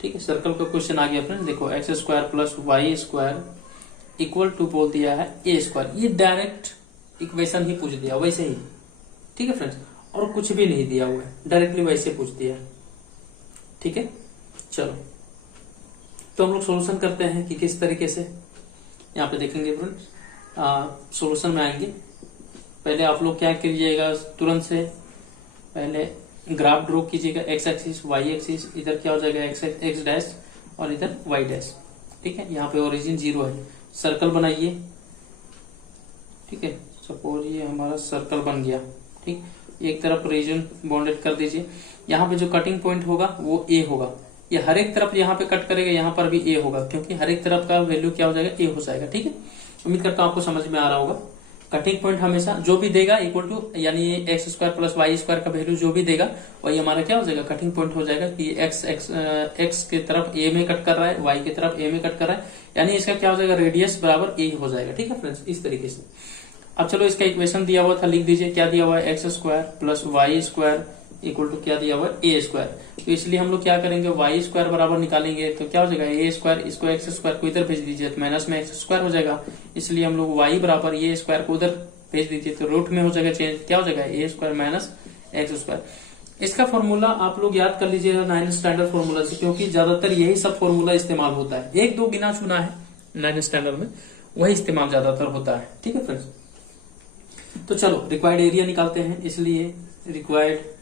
ठीक है, सर्कल का क्वेश्चन आ गया फ्रेंड्स। देखो x square plus y square equal to बोल दिया है ए स्क्वायर, ये डायरेक्ट इक्वेशन ही पूछ दिया वैसे ही। ठीक है फ्रेंड्स, और कुछ भी नहीं दिया हुआ है, डायरेक्टली वैसे पूछ दिया। ठीक है, चलो तो हम लोग सोल्यूशन करते हैं कि किस तरीके से, यहाँ पे देखेंगे फ्रेंड्स, सोल्यूशन में आएंगे। पहले आप लोग क्या कीजिएगा, तुरंत से पहले ग्राफ ड्रॉ कीजिएगा, एक्स एक्सिस वाई एक्सिस, इधर क्या हो जाएगा एक्स डैश और इधर वाई डैश। ठीक है, यहाँ पे ओरिजिन 0 है, सर्कल बनाइए। ठीक है, सपोज ये हमारा सर्कल बन गया। ठीक, एक तरफ रीजन बाउंडेड कर दीजिए, यहाँ पे जो कटिंग पॉइंट होगा वो ए होगा, ये हर एक तरफ यहाँ पे कट करेगा, यहाँ पर भी ए होगा, क्योंकि हर एक तरफ का वैल्यू क्या हो जाएगा, ए हो जाएगा। ठीक है, उम्मीद करता हूँ आपको समझ में आ रहा होगा। कटिंग पॉइंट हमेशा जो भी देगा इक्वल टू, यानी x square plus y square का वैल्यू जो भी देगा वही हमारा क्या हो जाएगा, कटिंग पॉइंट हो जाएगा। कि एक्स की तरफ ए में कट कर रहा है, वाई की तरफ ए में कट कर रहा है, यानी इसका क्या हो जाएगा, रेडियस बराबर ए हो जाएगा। ठीक है फ्रेंड्स, इस तरीके से। अब चलो इसका इक्वेशन दिया हुआ था, लिख दीजिए। क्या दिया हुआ है, x square plus y square equal to क्या दिया हुआ है, ए स्क्वायर। तो इसलिए हम लोग क्या करेंगे, वाई स्क्वायर बराबर निकालेंगे तो क्या हो जाएगा, ए स्क्वायर, इसको एक्स स्क्वायर को इधर भेज दीजिए तो माइनस में एक्स स्क्वायर हो जाएगा। इसलिए हम लोग वाई बराबर ए स्क्वायर को उधर भेज दीजिए तो रूट में हो जाएगा चेंज, क्या हो जाएगा, ए स्क्वायर माइनस एक्स स्क्वायर। इसका फॉर्मूला आप लोग याद कर लीजिएगा 9 स्टैंडर्ड फॉर्मूला से, क्योंकि ज्यादातर यही सब फॉर्मूला इस्तेमाल होता है। 1-2 गिना चुना है 9 स्टैंडर्ड में, वही इस्तेमाल ज्यादातर होता है। ठीक है फ्रेंड्स, तो चलो रिक्वायर्ड एरिया निकालते हैं। इसलिए रिक्वायर्ड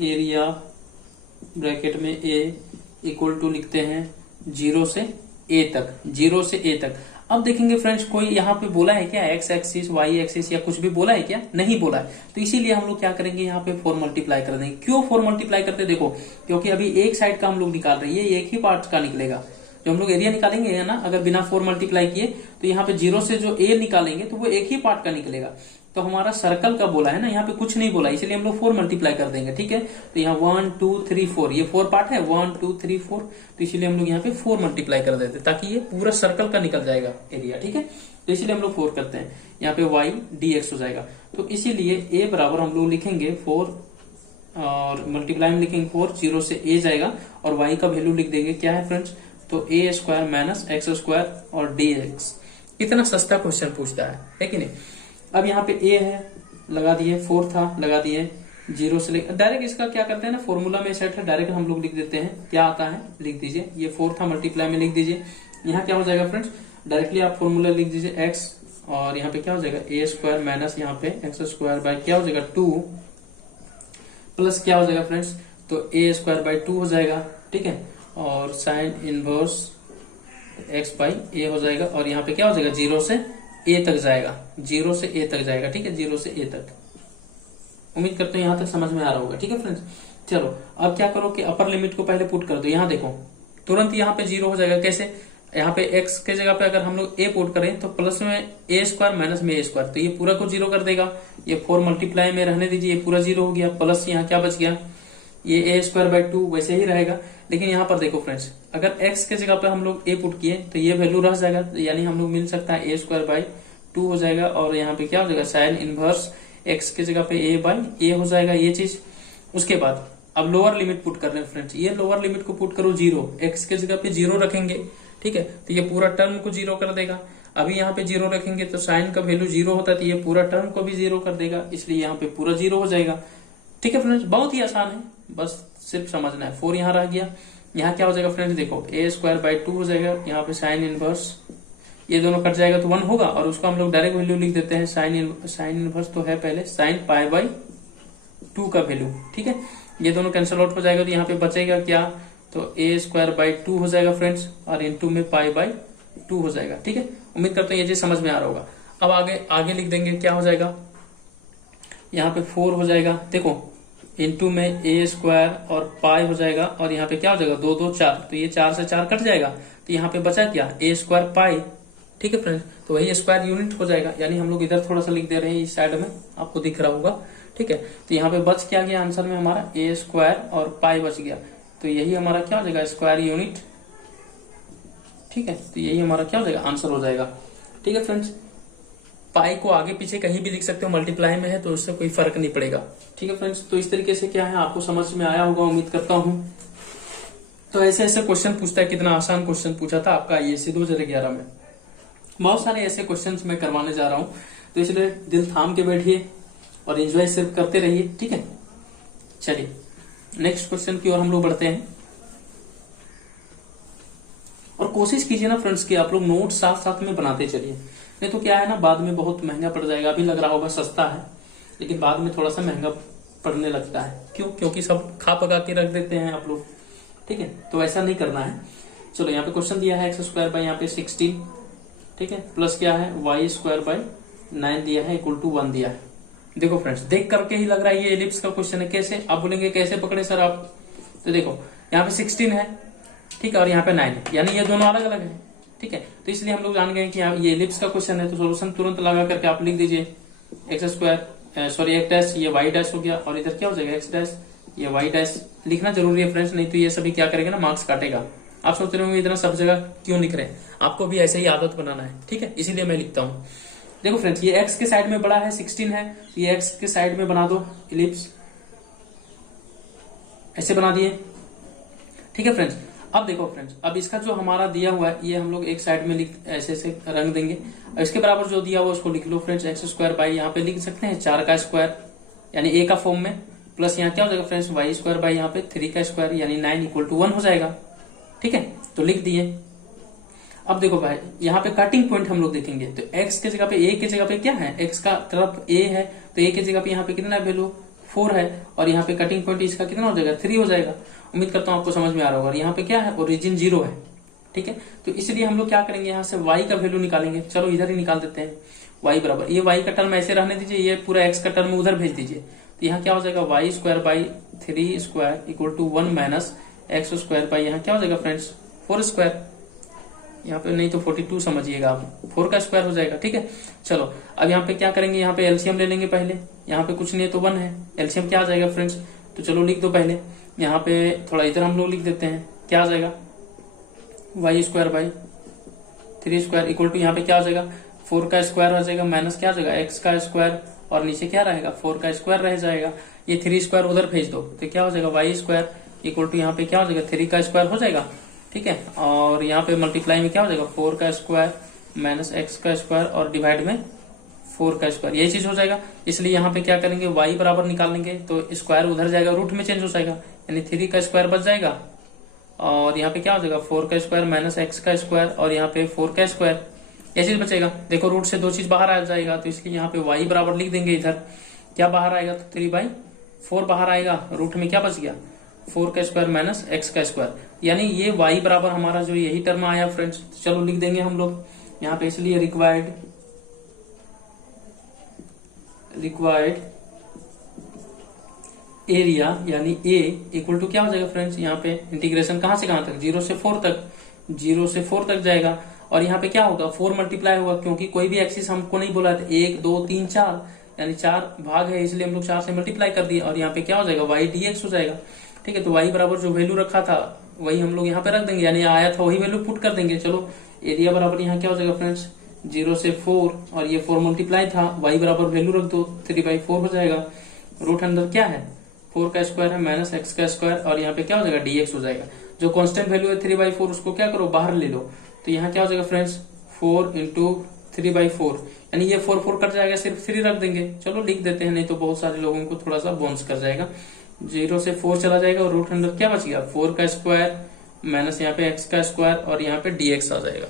एरिया ब्रैकेट में ए इक्वल टू लिखते हैं 0 से ए तक, 0 से ए तक। अब देखेंगे फ्रेंड्स, कोई यहाँ पे बोला है क्या एक्स एक्सिस वाई एक्सिस या कुछ भी बोला है क्या, नहीं बोला है। तो इसीलिए हम लोग क्या करेंगे, यहाँ पे 4 मल्टीप्लाई कर देंगे। क्यों 4 मल्टीप्लाई करते, देखो क्योंकि अभी एक साइड का हम लोग निकाल रहे हैं, ये एक ही पार्ट का निकलेगा। जो हम लोग एरिया निकालेंगे है ना, अगर बिना 4 मल्टीप्लाई किए, तो यहाँ पे 0 से जो ए निकालेंगे तो वो एक ही पार्ट का निकलेगा। तो हमारा सर्कल का बोला है ना, यहाँ पे कुछ नहीं बोला, इसलिए हम लोग 4 मल्टीप्लाई कर देंगे। ठीक है, तो यहाँ 1 2 3 4, ये 4 पार्ट है, 1 2 3 4, तो इसीलिए हम लोग यहाँ पे 4 मल्टीप्लाई कर देते ताकि ये पूरा सर्कल का निकल जाएगा एरिया। ठीक है, तो इसीलिए हम लोग 4 करते हैं। यहाँ पे y dx हो जाएगा, तो इसीलिए a बराबर हम लोग लिखेंगे 4 और मल्टीप्लाई में लिखेंगे 4, 0 से a जाएगा और y का वैल्यू लिख देंगे क्या है फ्रेंड्स, तो a square minus x square और dx इतना सस्ता क्वेश्चन पूछता है कि नहीं। अब यहाँ पे ए है, लगा दिए, 4 था, लगा दिए, 0 से लेकर डायरेक्ट इसका क्या करते हैं ना, फॉर्मूला में सेट है, डायरेक्ट हम लोग लिख देते हैं, क्या आता है लिख दीजिए, ये 4 था, मल्टीप्लाई में लिख दीजिए। यहाँ क्या हो जाएगा फ्रेंड्स, डायरेक्टली आप फॉर्मूला लिख दीजिए एक्स, और यहाँ पे क्या हो जाएगा ए स्क्वायर माइनस यहाँ पे एक्स स्क्वायर बाय क्या हो जाएगा 2 प्लस क्या हो जाएगा फ्रेंड्स, तो ए स्क्वायर बाय 2 हो जाएगा, ठीक है, और साइन इनवर्स एक्स बाई ए हो जाएगा, और यहाँ पे क्या हो जाएगा 0 से ए तक जाएगा, 0 से ए तक जाएगा, ठीक है, 0 से ए तक। उम्मीद करते हैं यहां तक समझ में आ रहा होगा, ठीक है फ्रेंड्स। चलो अब क्या करो कि अपर लिमिट को पहले पुट कर दो, यहाँ देखो तुरंत यहाँ पे 0 हो जाएगा, कैसे, यहाँ पे x के जगह पे अगर हम लोग a पुट करें तो प्लस में ए स्क्वायर माइनस में ए स्क्वायर, तो ये पूरा को 0 कर देगा, ये 4 मल्टीप्लाई में रहने दीजिए, ये पूरा 0 हो गया, प्लस यहाँ क्या बच गया, ये ए स्क्वायर बाई 2 वैसे ही रहेगा। लेकिन यहाँ पर देखो फ्रेंड्स, अगर x के जगह पे हम लोग a पुट किए तो ये वैल्यू रह जाएगा, यानी हम लोग मिल सकता है ए स्क्वायर बाई 2 हो जाएगा, और यहाँ पे क्या हो जाएगा साइन इनवर्स x के जगह पे a बाई a हो जाएगा, ये चीज। उसके बाद अब लोअर लिमिट पुट कर रहे हैं फ्रेंड्स, ये लोअर लिमिट को पुट करो 0, x के जगह पे 0 रखेंगे, ठीक है, तो ये पूरा टर्म को 0 कर देगा। अभी यहाँ पे 0 रखेंगे तो साइन का वैल्यू 0 होता है, तो ये पूरा टर्म को भी 0 कर देगा, इसलिए यहाँ पे पूरा 0 हो जाएगा, ठीक है फ्रेंड्स। बहुत ही आसान है, बस सिर्फ समझना है। 4 यहाँ रह गया, यहाँ क्या हो जाएगा फ्रेंड्स, देखो ए स्क्वायर बाई 2 हो जाएगा, यहाँ पे साइन इनवर्स ये दोनों कट जाएगा तो 1 होगा, और उसको हम लोग डायरेक्ट वैल्यू लिख देते हैं, साइन इनवर्स तो है पहले साइन पाई बाई 2 का वैल्यू, ठीक है, ये दोनों कैंसिल आउट हो जाएगा, तो यहाँ पे बचेगा क्या, तो ए स्क्वायर बाई 2 हो जाएगा फ्रेंड्स, और इनटू में पाई बाई 2 हो जाएगा, ठीक है। उम्मीद करते हैं ये चीज समझ में आ रहा होगा। अब आगे लिख देंगे, क्या हो जाएगा, यहाँ पे 4 हो जाएगा, देखो इनटू में ए स्क्वायर और पाई हो जाएगा, और यहाँ पे क्या हो जाएगा 2 2 4, तो ये 4 से 4 कट जाएगा, तो यहाँ पे बचा क्या ए स्क्वायर पाई, ठीक है फ्रेंड्स, तो वही स्क्वायर यूनिट हो जाएगा, यानी हम लोग इधर थोड़ा सा लिख दे रहे हैं, इस साइड में आपको दिख रहा होगा, ठीक है। तो यहाँ पे बच क्या गया आंसर में हमारा ए स्क्वायर और पाई बच गया, तो यही हमारा क्या हो जाएगा स्क्वायर यूनिट, ठीक है, तो यही हमारा क्या हो जाएगा आंसर हो जाएगा, ठीक है फ्रेंड्स। पाई को आगे पीछे कहीं भी लिख सकते हो, मल्टीप्लाई में है तो उससे कोई फर्क नहीं पड़ेगा, ठीक है फ्रेंड्स। तो इस तरीके से क्या है आपको समझ में आया होगा, उम्मीद करता हूं। तो ऐसे ऐसे क्वेश्चन पूछता है, कितना आसान क्वेश्चन पूछा था आपका आईएससी 2011 में। बहुत सारे ऐसे क्वेश्चन मैं करवाने जा रहा हूं, तो इसलिए दिल थाम के बैठिए और एंजॉय सिर्फ करते रहिए, ठीक है। चलिए नेक्स्ट क्वेश्चन की ओर हम लोग बढ़ते हैं, और कोशिश कीजिए ना फ्रेंड्स कि आप लोग नोट साथ साथ में बनाते चलिए, नहीं तो क्या है ना बाद में बहुत महंगा पड़ जाएगा। अभी लग रहा होगा सस्ता है, लेकिन बाद में थोड़ा सा महंगा पड़ने लगता है, क्यों, क्योंकि सब खा पका के रख देते हैं आप लोग, ठीक है, तो ऐसा नहीं करना है। चलो यहाँ पे क्वेश्चन दिया है एक्स स्क्वायर बाई यहाँ पे 16, ठीक है, प्लस क्या है वाई स्क्वायर बाई 9 दिया है, इक्वल टू 1 दिया है। देखो फ्रेंड्स देख करके ही लग रहा है ये एलिप्स का क्वेश्चन है, कैसे आप बोलेंगे कैसे पकड़े सर आप, तो देखो यहाँ पे 16 है, ठीक है, और यहाँ पे 9 है, यानी ये दोनों अलग अलग है, ठीक है, तो इसलिए हम लोग जान गए कि ये एलिप्स का क्वेश्चन है, तो सोल्यूशन तुरंत लगा करके आप लिख दीजिए एक्स स्क्वायर सॉरी एक डैश, ये वाई डैश हो गया, और इधर क्या हो जाएगा एक्स डैश, ये वाई डैश लिखना जरूरी है फ्रेंड्स, नहीं तो ये सभी क्या करेगा ना मार्क्स काटेगा। आप सोच रहे होंगे इतना सब जगह क्यों लिख रहे हैं, आपको भी ऐसे ही आदत बनाना है, ठीक है, इसीलिए मैं लिखता हूँ। देखो फ्रेंड्स ये एक्स के साइड में बड़ा है 16 है, ये एक्स के साइड में बना दो इलिप्स, ऐसे बना दिए, ठीक है फ्रेंड्स। अब देखो फ्रेंड्स, अब इसका जो हमारा दिया हुआ है ये हम लोग एक साइड में लिख ऐसे ऐसे रंग देंगे, और इसके बराबर जो दिया हुआ उसको लिख लो फ्रेंड्स, एक्स स्क्वायर बाई यहाँ पे लिख सकते हैं 4 का स्क्वायर यानी ए का फॉर्म में, प्लस यहाँ क्या हो जाएगा फ्रेंड्स वाई स्क्वायर बाई यहाँ पे 3 का स्क्वायर यानी 9 इक्वल टू 1 हो जाएगा, ठीक है, तो लिख दिए। अब देखो भाई यहाँ पे कटिंग पॉइंट हम लोग देखेंगे, तो एक्स के जगह पे ए के जगह पे क्या है, एक्स का तरफ ए है, तो ए के जगह पे यहाँ पे कितना वैल्यू 4 है, और यहाँ पे कटिंग पॉइंट इसका कितना हो जाएगा 3 हो जाएगा। उम्मीद करता हूँ आपको समझ में आ रहा होगा। और यहाँ पे क्या है ओरिजिन 0 है, ठीक है, तो इसलिए हम लोग क्या करेंगे यहाँ से y का वैल्यू निकालेंगे, चलो इधर ही निकाल देते हैं, y बराबर ये y का टर्म ऐसे रहने दीजिए, ये पूरा x का टर्म उधर भेज दीजिए, तो यहाँ क्या हो जाएगा y square by 3 square equal to 1 minus x square by यहाँ क्या हो जाएगा फ्रेंड्स 4 स्क्वायर, यहाँ पे नहीं तो 42 समझिएगा आप, 4 का स्क्वायर हो जाएगा, ठीक है। चलो अब यहाँ पे क्या करेंगे, यहाँ पे एलसीएम ले लेंगे पहले, यहाँ पे कुछ नहीं है तो 1 है, एलसीएम क्या आ जाएगा फ्रेंड्स, तो चलो लिख दो पहले, यहाँ पे थोड़ा इधर हम लोग लिख देते हैं, क्या आ जाएगा y square by 3 square equal to यहाँ पे क्या आ जाएगा 4 का स्क्वायर हो जाएगा माइनस क्या आ जाएगा एक्स का स्क्वायर, और नीचे क्या रहेगा 4 का स्क्वायर रह जाएगा, ये 3 स्क्वायर उधर भेज दो तो क्या हो जाएगा वाई स्क्वायर इक्वल टू यहाँ पे क्या हो जाएगा 3 का स्क्वायर हो जाएगा, ठीक है, और यहाँ पे मल्टीप्लाई में क्या हो जाएगा 4 का स्क्वायर माइनस एक्स का स्क्वायर और डिवाइड में 4 का स्क्वायर, यही चीज हो जाएगा। इसलिए यहाँ पे क्या करेंगे, y बराबर निकालेंगे तो स्क्वायर उधर जाएगा, रूट में चेंज हो जाएगा, यानी 3 का स्क्वायर बच जाएगा और यहाँ पे क्या हो जाएगा 4 का स्क्वायर माइनस एक्स का स्क्वायर और यहाँ पे 4 का स्क्वायर, ये चीज बचेगा। देखो रूट से 2 चीज बाहर आ जाएगा तो इसलिए यहाँ पे y बराबर लिख देंगे, इधर क्या बाहर आएगा तो 3/4 बाहर आएगा, रूट में क्या बच गया 4 का स्क्वायर माइनस एक्स का स्क्वायर, यानी ये y बराबर हमारा जो यही टर्म आया फ्रेंड्स। चलो लिख देंगे हम लोग यहाँ पे, इसलिए रिक्वायर्ड एरिया यानी a इक्वल टू क्या हो जाएगा फ्रेंड्स, यहाँ पे इंटीग्रेशन कहां से कहां तक, 0 से 4 तक, 0 से 4 तक जाएगा और यहाँ पे क्या होगा 4 मल्टीप्लाई होगा, क्योंकि कोई भी एक्सिस हमको नहीं बोला था, 1 2 3 4 यानी 4 भाग है, इसलिए हम लोग 4 से मल्टीप्लाई कर दिए और यहाँ पे क्या हो जाएगा y dx हो जाएगा। ठीक है, तो y बराबर जो वैल्यू रखा था वही हम लोग यहाँ पे रख देंगे, यानी आया था वही वैल्यू पुट कर देंगे। चलो एरिया बराबर यहाँ क्या हो जाएगा फ्रेंड्स, 0 से 4 और ये 4 मल्टीप्लाई था, y बराबर वैल्यू रख दो 3/4 हो जाएगा, रूट अंदर क्या है 4 का स्क्वायर है माइनस एक्स का स्क्वायर और यहाँ पे क्या हो जाएगा dx हो जाएगा। जो कांस्टेंट वैल्यू है 3/4 उसको क्या करो बाहर ले लो, तो यहाँ क्या हो जाएगा फ्रेंड्स 4 इंटू 3/4, यानी ये 4 कट जाएगा, सिर्फ 3 रख देंगे। चलो लिख देते हैं, नहीं तो बहुत सारे लोगों को थोड़ा सा बाउंस कर जाएगा। 0 से 4 चला जाएगा और रूट अंदर क्या बच गया 4 का स्क्वायर माइनस यहाँ पे एक्स का स्क्वायर और यहाँ पे dx आ जाएगा।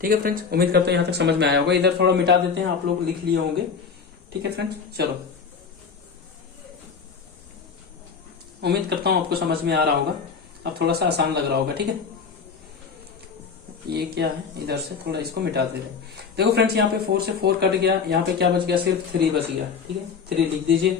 ठीक है फ्रेंड्स, उम्मीद करते हैं यहाँ तक समझ में आया होगा। इधर थोड़ा मिटा देते हैं, आप लोग लिख लिए होंगे। ठीक है फ्रेंड्स, चलो उम्मीद करता हूँ आपको समझ में आ रहा होगा, अब थोड़ा सा आसान लग रहा होगा। ठीक है, ये क्या है, इधर से थोड़ा इसको मिटा दे रहे हैं। देखो फ्रेंड्स यहाँ पे 4 से 4 कट गया, यहाँ पे क्या बच गया सिर्फ 3 बच गया। ठीक है, 3 लिख दीजिए,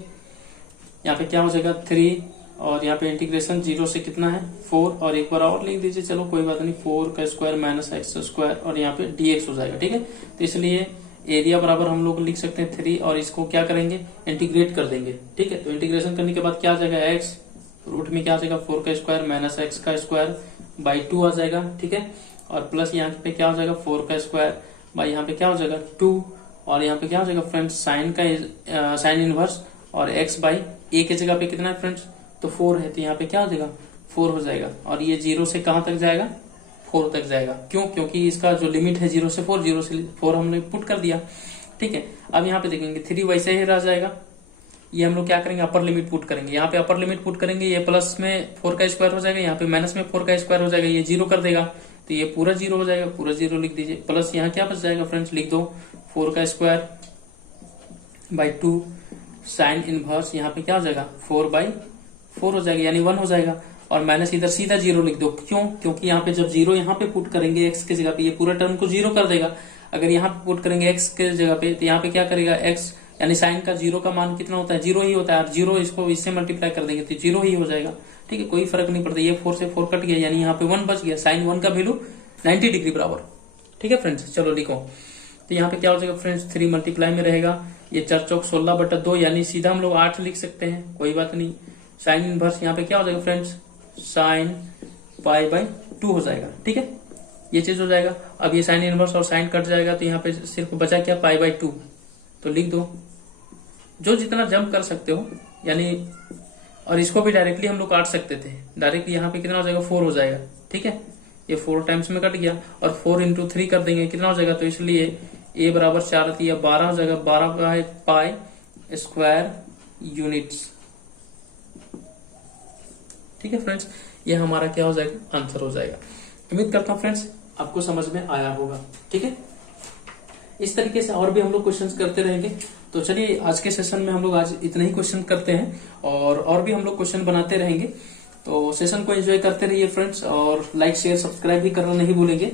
यहाँ पे क्या हो जाएगा 3 और यहाँ पे इंटीग्रेशन 0 से कितना है 4 और एक बार और लिख दीजिए, चलो कोई बात नहीं, 4 का स्क्वायर माइनस एक्स स्क्वायर और यहाँ पे dx हो जाएगा। ठीक है, तो इसलिए एरिया बराबर हम लोग लिख सकते हैं 3 और इसको क्या करेंगे इंटीग्रेट कर देंगे। ठीक है, तो इंटीग्रेशन करने के बाद क्या आ जाएगा x, रूट में क्या आ जाएगा 4 का स्क्वायर माइनस एक्स का स्क्वायर बाई 2 आ जाएगा। ठीक है, और प्लस यहाँ पे क्या हो जाएगा 4 का स्क्वायर बाई यहाँ पे क्या हो जाएगा 2 और यहाँ पे क्या हो जाएगा फ्रेंड्स साइन का साइन इनवर्स और x बाई a की जगह पे कितना है फ्रेंड्स तो 4 है, तो यहाँ पे क्या हो जाएगा 4 हो जाएगा और ये 0 से कहां तक जाएगा 4 तक जाएगा। क्यों, क्योंकि इसका जो लिमिट है 0 से 4, 0 से 4 हमने पुट कर दिया। ठीक है, अब यहाँ पे देखेंगे 3 वैसे ही रह जाएगा, ये हम लोग क्या करेंगे अपर लिमिट पुट करेंगे, यहाँ पे अपर लिमिट पुट करेंगे, ये प्लस में 4 का स्क्वायर हो जाएगा, यहाँ पे माइनस में 4 का स्क्वायर हो जाएगा, ये 0 कर देगा तो ये पूरा 0 हो जाएगा, पूरा 0 लिख दीजिए, प्लस यहाँ क्या बच जाएगा फ्रेंड्स लिख दो 4 का स्क्वायर बाई 2 साइन इनवर्स यहाँ पे क्या हो जाएगा 4/4 हो जाएगा, यानी 1 हो जाएगा और माइनस इधर सीधा 0 लिख दो। क्यों, क्योंकि यहाँ पे जब 0 यहाँ पे पुट करेंगे x की जगह पे ये पूरा टर्म को 0 कर देगा, अगर यहाँ पे पुट करेंगे x के जगह पे तो यहाँ पे क्या करेगा x, यानी साइन का 0 का मान कितना होता है 0 ही होता है, और 0 इसको इससे मल्टीप्लाई कर देंगे तो 0 ही हो जाएगा। ठीक है, कोई फर्क नहीं पड़ता, ये 4 से 4 कट गया, यानी यहाँ पे 1 बच गया, साइन 1 का वैल्यू 90 डिग्री बराबर। ठीक है फ्रेंड्स, चलो लिखो, तो यहाँ पे क्या हो जाएगा फ्रेंड्स 3 मल्टीप्लाई में रहेगा, ये 4 चौक 16/2 यानी सीधा हम लोग 8 लिख सकते हैं, कोई बात नहीं। साइन इनवर्स यहाँ पे क्या हो जाएगा फ्रेंड्स साइन π/2 हो जाएगा। ठीक है, ये चीज हो जाएगा। अब ये साइन इनवर्स और साइन कट जाएगा तो यहाँ पे सिर्फ बचा क्या π/2, तो लिख दो जो जितना जंप कर सकते हो, यानी और इसको भी डायरेक्टली हम लोग काट सकते थे, डायरेक्टली यहाँ पे कितना हो जाएगा 4 हो जाएगा। ठीक है, ये 4 टाइम्स में कट गया और 4 इंटू 3 कर देंगे कितना हो जाएगा, तो इसलिए a बराबर 4 या 12 हो जाएगा, 12 स्क्वायर यूनिट्स। ठीक है फ्रेंड्स, ये हमारा क्या हो जाएगा आंसर हो जाएगा। उम्मीद करता हूँ फ्रेंड्स आपको समझ में आया होगा। ठीक है, इस तरीके से और भी हम लोग क्वेश्चंस करते रहेंगे। तो चलिए आज के सेशन में हम लोग आज इतने ही क्वेश्चन करते हैं और भी हम लोग क्वेश्चन बनाते रहेंगे। तो सेशन को एंजॉय करते रहिए फ्रेंड्स, और लाइक शेयर सब्सक्राइब भी करना नहीं भूलेंगे।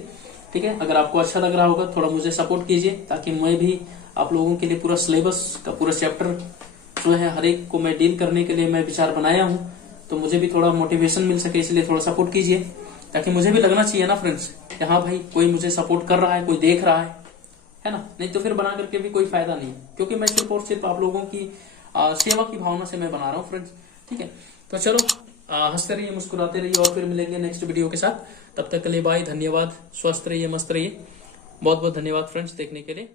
ठीक है, अगर आपको अच्छा लग रहा होगा थोड़ा मुझे सपोर्ट कीजिए, ताकि मैं भी आप लोगों के लिए पूरा सिलेबस का पूरा चैप्टर जो है हर एक को मैं डील करने के लिए मैं विचार बनाया हूँ, तो मुझे भी थोड़ा मोटिवेशन मिल सके, इसलिए थोड़ा सपोर्ट कीजिए, ताकि मुझे भी लगना चाहिए ना फ्रेंड्स कि हाँ भाई कोई मुझे सपोर्ट कर रहा है, कोई देख रहा है ना, नहीं तो फिर बना करके भी कोई फायदा नहीं, क्योंकि मैं सिर्फ और सिर्फ आप लोगों की सेवा की भावना से मैं बना रहा हूँ फ्रेंड्स। ठीक है, तो चलो हंसते रहिए मुस्कुराते रहिए और फिर मिलेंगे नेक्स्ट वीडियो के साथ। तब तक के लिए बाय, धन्यवाद, स्वस्थ रहिए, मस्त रहिए, बहुत बहुत धन्यवाद फ्रेंड्स देखने के लिए।